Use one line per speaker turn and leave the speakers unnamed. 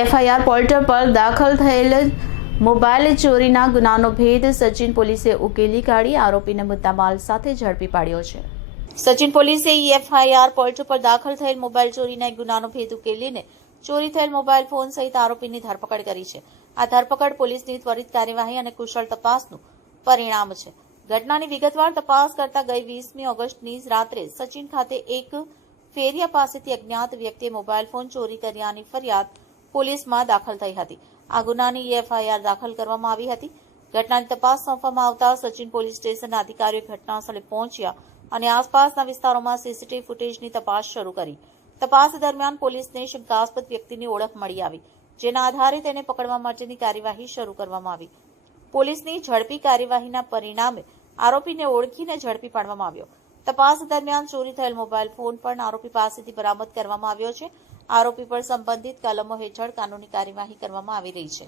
FIR portal પર દાખલ થયેલ મોબાઈલ ચોરીના ગુનાનો ભેદ સચિન પોલીસે ઉકેલી કાઢી. આરોપીને મુદ્દામાલ સાથે ઝડપી પાડ્યો છે. સચિન પોલીસે ઈ પોર્ટલ પર દાખલ થયેલ મોબાઈલ ચોરીના ગુનાનો ભેદ ઉકેલીને ચોરી થયેલ મોબાઈલ ફોન સહિત આરોપીની ધરપકડ કરી છે. આ ધરપકડ પોલીસની ત્વરિત કાર્યવાહી અને કુશળ તપાસનું પરિણામ છે. ઘટનાની વિગતવાર તપાસ કરતા ગઈ વીસમી ઓગસ્ટની રાત્રે સચિન ખાતે એક ફેરિયા પાસેથી અજ્ઞાત વ્યક્તિએ મોબાઈલ ફોન ચોરી કર્યાની ફરિયાદ પોલીસમાં દાખલ થઈ હતી. આ ગુનાની એફઆઈઆર દાખલ કરવામાં આવી હતી. ઘટનાની તપાસ સોંપવામાં આવતા સચિન પોલીસ સ્ટેશનના અધિકારીઓ ઘટનાસ્થળે પહોંચ્યા અને આસપાસના વિસ્તારોમાં સીસીટીવી ફૂટેજની તપાસ શરૂ કરી. તપાસ દરમિયાન પોલીસને શંકાસ્પદ વ્યક્તિની ઓળખ મળી આવી, જેના આધારે તેને પકડવા માટેની કાર્યવાહી શરૂ કરવામાં આવી. પોલીસની ઝડપી કાર્યવાહીના પરિણામે આરોપીને ઓળખીને ઝડપી પાડવામાં આવ્યો. તપાસ દરમિયાન ચોરી થયેલ મોબાઈલ ફોન પણ આરોપી પાસેથી બરામદ કરવામાં આવ્યો છે. આરોપી પર સંબંધિત કલમો હેઠળ કાનૂની કાર્યવાહી કરવામાં આવી રહી છે.